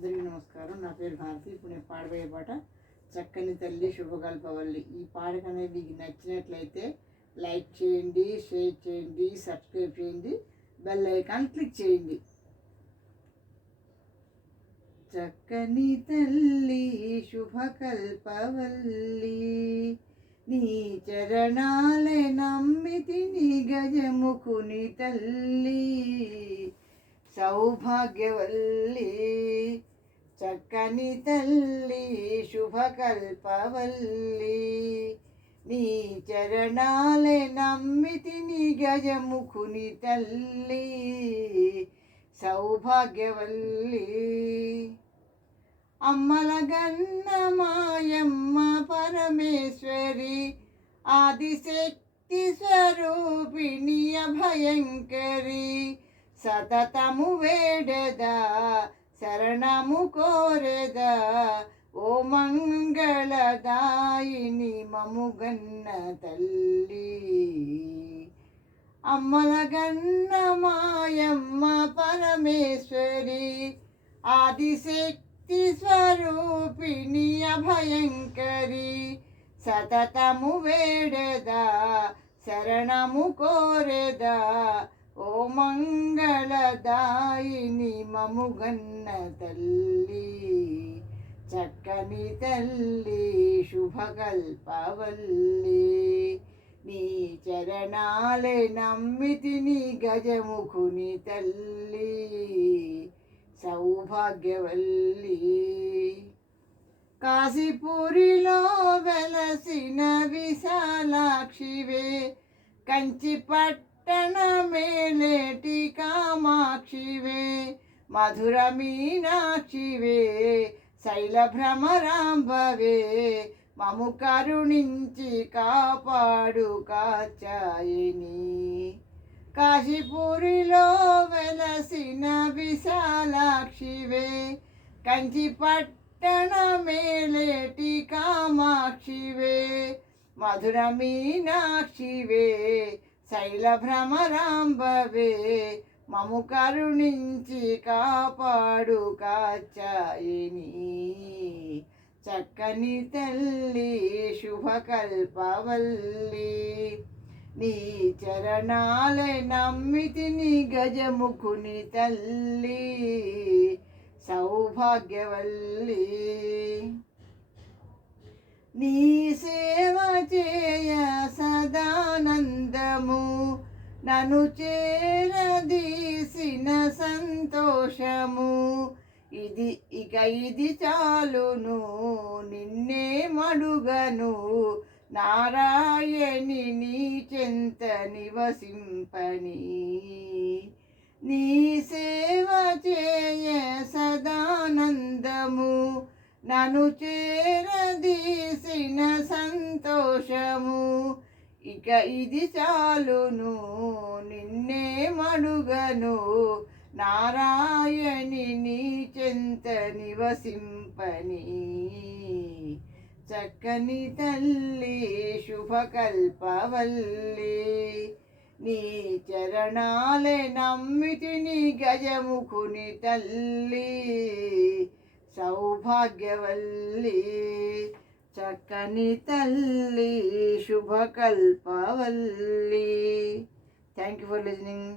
అందరికీ నమస్కారం. నా పేరు భారతి. ఇప్పుడు నేను పాడబోయే పాట చక్కని తల్లి శుభకల్పవల్లి. ఈ పాట అనేది మీకు నచ్చినట్లయితే లైక్ చేయండి, షేర్ చేయండి, సబ్స్క్రైబ్ చేయండి, బెల్ ఐకాన్ క్లిక్ చేయండి. చక్కని తల్లి శుభకల్పవల్లి, నీ చరణాలే నమ్మితిని గజముఖుని తల్లి సౌభాగ్యవల్లి. చక్కని తల్లి శుభకల్పవల్లి, నీ చరణాలే నమ్మితిని గజముఖుని తల్లి సౌభాగ్యవల్లి. అమ్మలగన్న మాయమ్మ పరమేశ్వరి, ఆదిశక్తి స్వరూపిణి అభయంకరి, సతతము వేడదా శరణము కోరెదా ఓ మంగళదాయిని మముగన్న తల్లి. అమ్మలగన్న మాయమ్మ పరమేశ్వరి, ఆదిశక్తి స్వరూపిణి అభయంకరి, సతతము వేడదా శరణము కోరెదా ఓ మంగళదాయిని మముగన్న తల్లి. చక్కని తల్లి శుభకల్పవల్లి, నీ చరణాలే నమ్మితిని గజముఖుని తల్లి సౌభాగ్యవల్లి. కాశీపురిలో వెలసిన విశాలాక్షివే, కంచి పట్టణమేలేటి కామాక్షివే, మధుర మీనాక్షివే, శైల భ్రమరాంబవే, మము కరుణించి కాపాడు కాచాయిని. కాశీపురిలో వెలసిన విశాలాక్షివే, కంచి పట్టణమేలేటి కామాక్షివే, మధుర మీనాక్షివే, శైల భ్రమరాంబవే, మము కరుణించి కాపాడు కాచాయిని. చక్కని తల్లి శుభకల్పవల్లి, నీ చరణాలే నమ్మితిని గజముఖుని తల్లి సౌభాగ్యవల్లి. నీ సేవ చేయ సదానందము, నన్ను చేరదీసిన సంతోషము, ఇది చాలును నిన్నే మడుగను, నారాయణి నీ చెంత నివసింపని. నీ సేవ చేయ సదానందము, నన్ను చేరదీసిన సంతోషము, ఇది చాలును నిన్నే మడుగను, నారాయణి నీ చెంత నివసింపని. చక్కని తల్లి శుభకల్పవల్లి, నీ చరణాలే నమ్మితిని గజముఖుని తల్లి సౌభాగ్యవల్లి. చక్కని తల్లి శుభకల్పవల్లి. Thank you for listening.